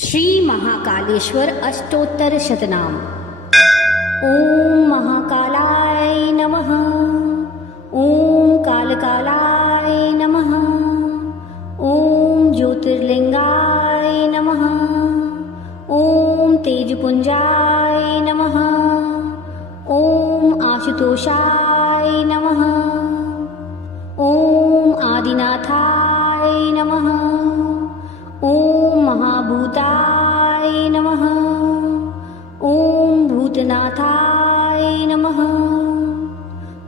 श्री महाकालेश्वर अष्टोत्तर शतनाम। ओम महाकालाय नमः। ओम कालकालाय नमः। ओम ज्योतिर्लिंगाय नमः। ओम तेजपुंजाय नमः। ओम आशुतोषाय नमः। ओम आदिनाथाय नमः। ओम महाभूताय नमः। ओम भूतनाथाय नमः।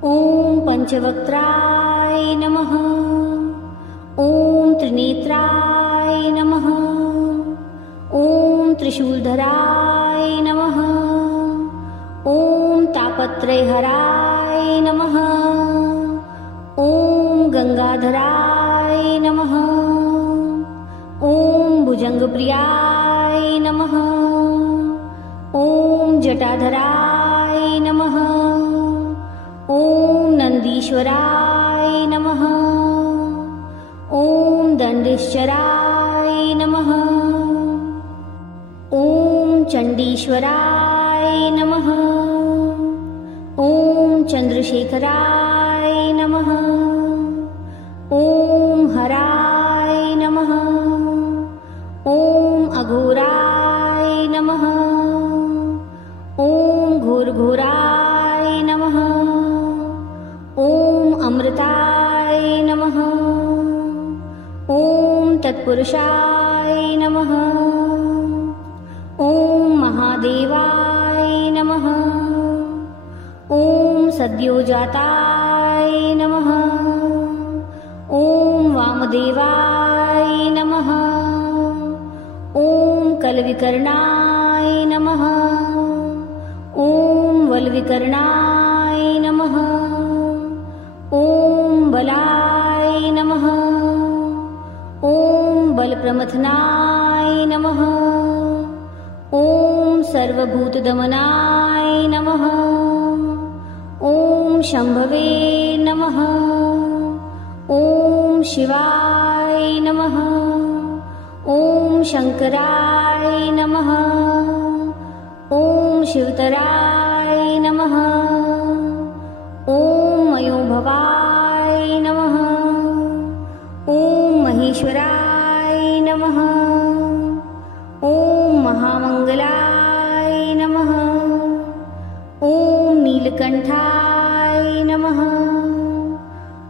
ओम पंचवक्त्राय नमः। ओम त्रिनेत्राय नमः। ओम त्रिशूलधराय नमः। ओम तापत्रयहराय नमः। ओम गंगाधराय नमः। ओम भुजंगप्रियाय नमः। ओम जटाधराय नमः। ओम नंदीश्वराय नमः। ओम दंडेश्वराय नमः। ओम चंडीश्वराय नमः। ओम चंद्रशेखराय नमः। ओम हराय नमः। ओम अघोराय नमः। ओम घोरघोराय नमः। ओम अमृताय नमः। ओम तत्पुरुषाय नमः। ओम महादेवाय नमः। ओम सद्योजाताय नमः। ओम वामदेवाय नमः। ओम कलविकर्णाय नमः। ओम वल्विकर्णाय नमः। ओम बलाय नमः। ओम बलप्रमथनाय नमः। ओम सर्वभूतदमनाय नमः। ओम शंभवे नमः। ओम शिवाय नमः। ओम शंकराय नमः। ओम शिवतराय नमः। ओम मयोभवाय नमः। ओम महेश्वराय नमः। ओम महामंगलाय नमः। ओम नीलकंठाय नमः।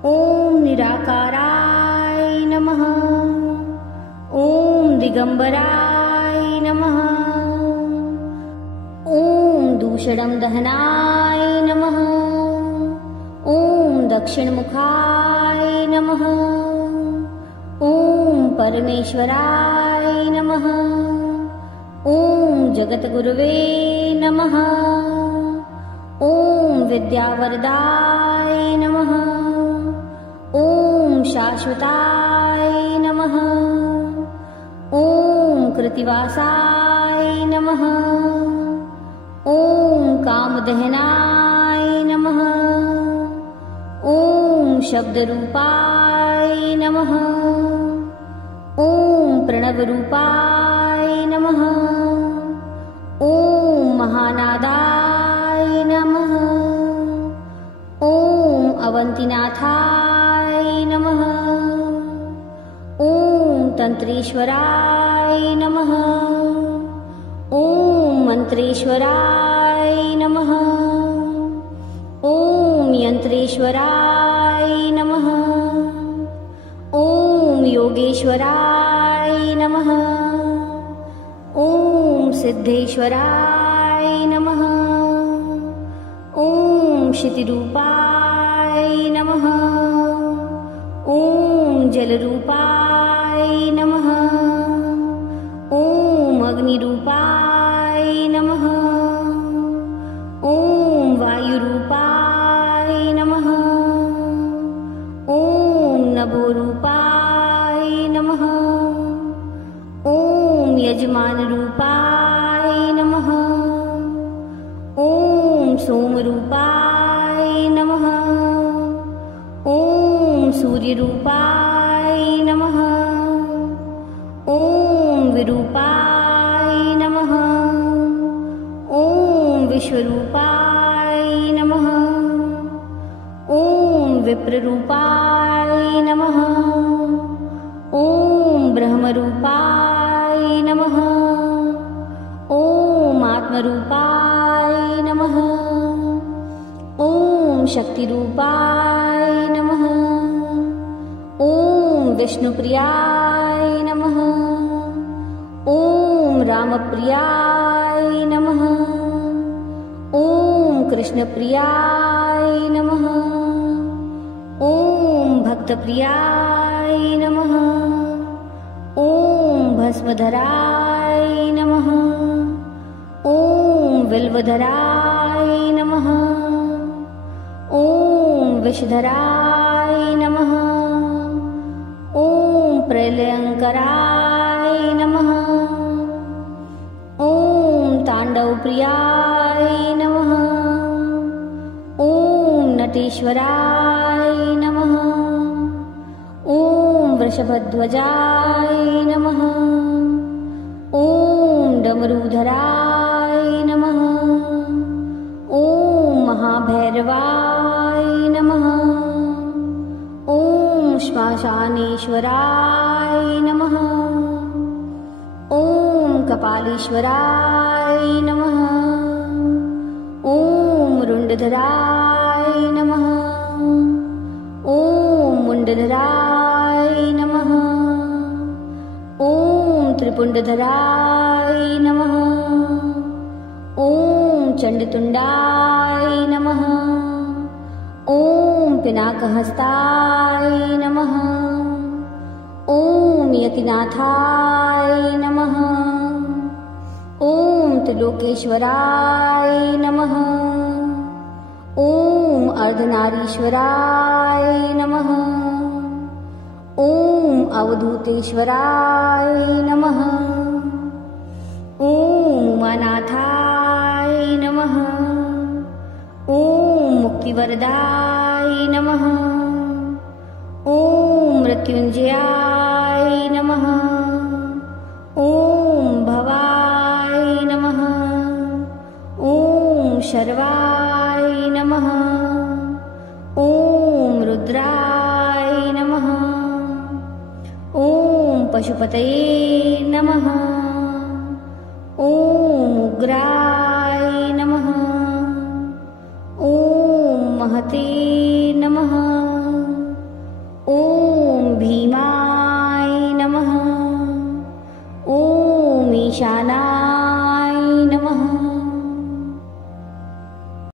ओम निराकाराय नमः। ओम दिगंबराय नमः। ओम दूषणं दहनाय नमः। ओम दक्षिणमुखाय नमः। ओम परमेश्वराय नमः। ओम जगद्गुरुवे नमः। ओम विद्यावरदाय नमः। ओम शाश्वताय नमः। ओम कृतिवासाय नमः। ओम कामदहनाय नमः। ओम शब्दरूपाय नमः। ओम प्रणवरूपाय नमः। ओम महानादाय नमः। ओम अवंतिनाथाय नमः। ओम तंत्रेश्वराय नमः। ओम मंत्रेश्वराय नमः। ओम यंत्रेश्वराय नमः। ओम योगेश्वराय नमः। ओम सिद्धेश्वराय नमः। ओम क्षितिरूपाय नमः। ओम जलरूपाय नमः। ओम अग्निरूपाय नमः। ओम वायुरूपाय नमः। ओम नभोरूपाय नमः। ओम यजमानरूपाय नमः। ओम सोमरूपाय नमः। ओम सूर्यरूपाय नमः। ओम विरूपाय विश्वरूपाय नमः। ॐ विप्ररूपाय नमः। ॐ ब्रह्मरूपाय नमः। ॐ आत्मरूपाय नमः। ॐ शक्तिरूपाय नमः। ॐ विष्णुप्रियाय नमः। ॐ रामप्रियाय नमः। ॐ कृष्णप्रियाय नमः। ॐ भक्तप्रियाय नमः। ॐ भस्मधराय नमः। ॐ बिल्वधराय नमः। ॐ विषधराय नमः। ॐ प्रलयंकराय नमः। ॐ ताण्डवप्रियाय नमः। ॐ नटेश्वराय नमः। ॐ वृषभध्वजाय नमः। ॐ डमरूधराय नमः। ॐ महाभैरवाय नमः। ॐ श्मशानेश्वराय नमः। ॐ कपालीश्वराय नमः। ॐ रुण्डधराय नमः। ॐ मुण्डधराय नमः। ॐ त्रिपुण्डधराय नमः। ॐ चण्डतुण्डाय नमः। ॐ पिनाकहस्ताय नमः। ॐ यतिनाथाय नमः। ॐ त्रिलोकेश्वराय नमः। ॐ अर्धनारीश्वराय नमः। ॐ अवधूतेश्वराय नमः। ॐ उमानाथाय नमः। ॐ मुक्तिवरदाय नमः। ॐ मृत्युञ्जयाय नमः। ॐ भवाय नमः। ॐ शर्वाय नमः। ॐ रुद्राय नमः। ॐ पशुपतये नमः। ॐ उग्राय नमः। ॐ महते नमः। ॐ भीमाय नमः। ॐ ईशानाय